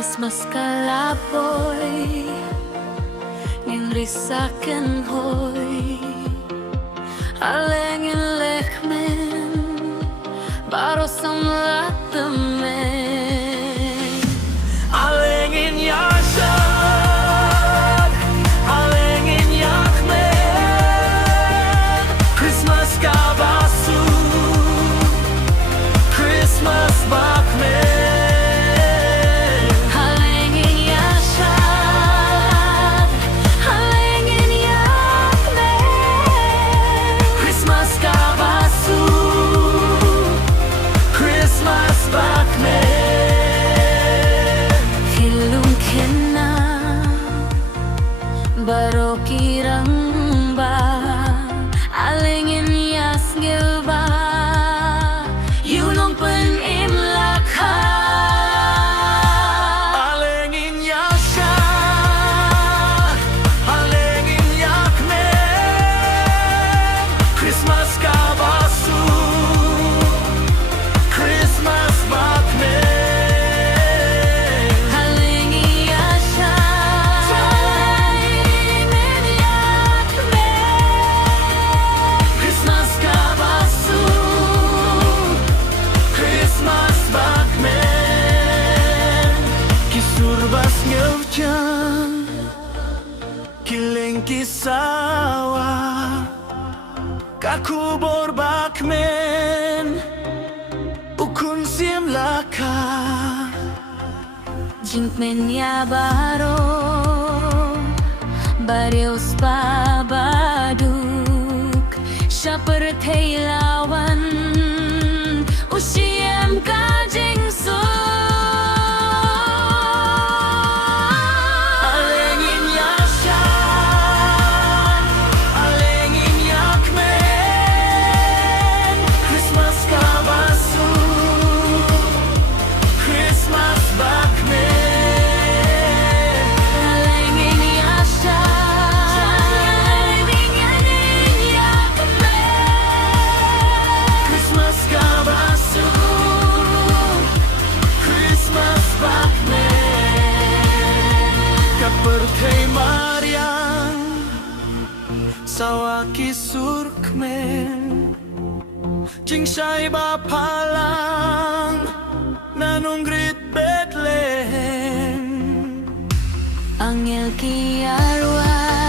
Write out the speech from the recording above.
Christmas kalaboy ngin risaken hoy alengin lekmen barosan latamen alengin yaşar alengin yakmen Christmas kabasu Christmas bakmen baro kirang ba alingin yas ngil ba yulong pen im lakha alingin yasha alingin yakmen Christmas kabasu Christmas bakmen Kiling kisawa kakubor bakmen ukun sim laka jingmen ya baro barius babaduk seperti lawan usiam kajing so Seperti Marian sawaki surkmen jing syai bapalang nanunggrit Bethlehem angel kiarwa